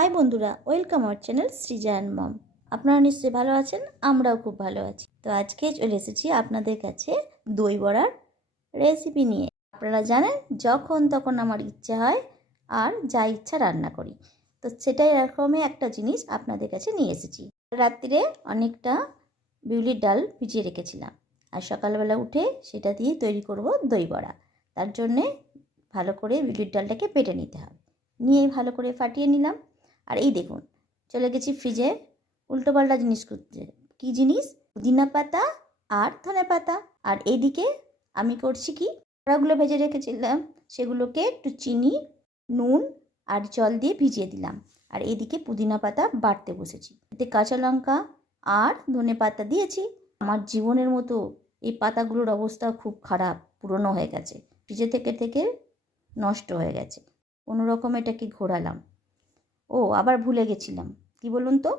High বন্ধুরা, welcome our channel Srija and Mom. আপনারা নিশ্চয়ই ভালো আছেন, আমরাও খুব ভালো আছি। তো আজকে চলে এসেছি আপনাদের কাছে দই বড়ার রেসিপি নিয়ে। আপনারা জানেন যখন তখন আমার ইচ্ছে হয় আর যা ইচ্ছা রান্না করি, তো সেটাই এরকমই একটা জিনিস আপনাদের কাছে নিয়ে এসেছি। রাত্রিরে অনেকটা বিউলির ডাল ভিজিয়ে রেখেছিলাম, আর সকালবেলা উঠে সেটা দিয়ে তৈরি করব দই বড়া। তার জন্যে ভালো করে বিউলির ডালটাকে বেটে নিতে হবে। নিয়ে ভালো করে ফাটিয়ে নিলাম। আর এই দেখুন, চলে গেছি ফ্রিজে উল্টোপাল্টা জিনিস করতে। কী জিনিস? পুদিনা পাতা আর ধনে পাতা। আর এইদিকে আমি করছি কি, বড়াগুলো ভেজে রেখেছিলাম সেগুলোকে একটু চিনি, নুন আর জল দিয়ে ভিজিয়ে দিলাম। আর এইদিকে পুদিনা পাতা বাটতে বসেছি। এতে কাঁচা লঙ্কা আর ধনে পাতা দিয়েছি। আমার জীবনের মতো এই পাতাগুলোর অবস্থা খুব খারাপ, পুরনো হয়ে গেছে, ফ্রিজে থেকে থেকে নষ্ট হয়ে গেছে। কোনো রকম এটাকে ঘোরালাম। ও আবার ভুলে গেছিলাম, কি বলুন তো,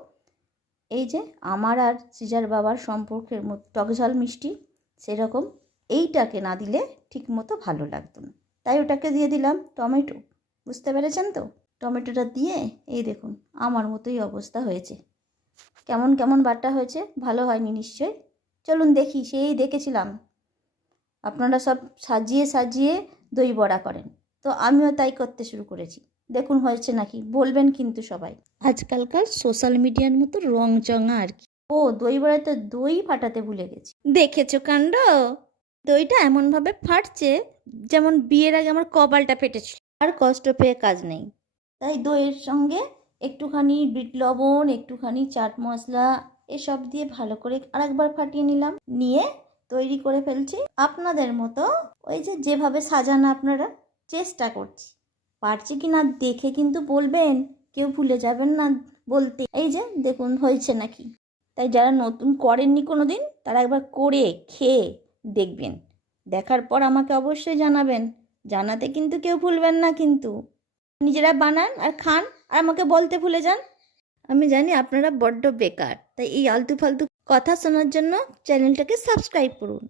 এই যে আমার আর সৃজার বাবার সম্পর্কের মতো টকঝাল মিষ্টি, সেরকম এইটাকে না দিলে ঠিক মতো ভালো লাগতো না, তাই ওটাকে দিয়ে দিলাম টমেটো। বুঝতে পেরেছেন তো? টমেটোটা দিয়ে এই দেখুন আমার মতোই অবস্থা হয়েছে। কেমন কেমন বাটা হয়েছে, ভালো হয়নি নিশ্চয়। চলুন দেখি, সেই দেখেছিলাম আপনারা সব সাজিয়ে সাজিয়ে দই বড়া করেন, তো আমিও তাই করতে শুরু করেছি। দেখুন হয়েছে নাকি, বলবেন কিন্তু সবাই। আজকালকার সোশ্যাল মিডিয়ার মতো রং চঙা আর কি। ও দই বড়াতে দই ফাটাতে ভুলে গেছি। দেখেছো কাণ্ড, দইটা এমনভাবে ফাটছে যেমন বিয়ের আগে আমার কপালটা ফেটেছিল। আর কষ্ট পেয়ে কাজ নেই, তাই দইয়ের সঙ্গে একটুখানি বিট লবণ, একটুখানি চাট মশলা এসব দিয়ে ভালো করে আরেকবার ফাটিয়ে নিলাম। নিয়ে তৈরি করে ফেলছি আপনাদের মতো, ওই যে যেভাবে সাজানো আপনারা চেষ্টা করছি। পারছি কি না দেখে কিন্তু বলবেন, কেউ ভুলে যাবেন না বলতে। এই যে দেখুন হয়েছে নাকি। তাই যারা নতুন করেননি কোনো দিন, তারা একবার করে খেয়ে দেখবেন, দেখার পর আমাকে অবশ্যই জানাবেন। জানাতে কিন্তু কেউ ভুলবেন না কিন্তু। নিজেরা বানান আর খান আর আমাকে বলতে ভুলে যান। আমি জানি আপনারা বড্ড বেকার, তাই এই আলতু ফালতু কথা শোনার জন্য চ্যানেলটাকে সাবস্ক্রাইব করুন।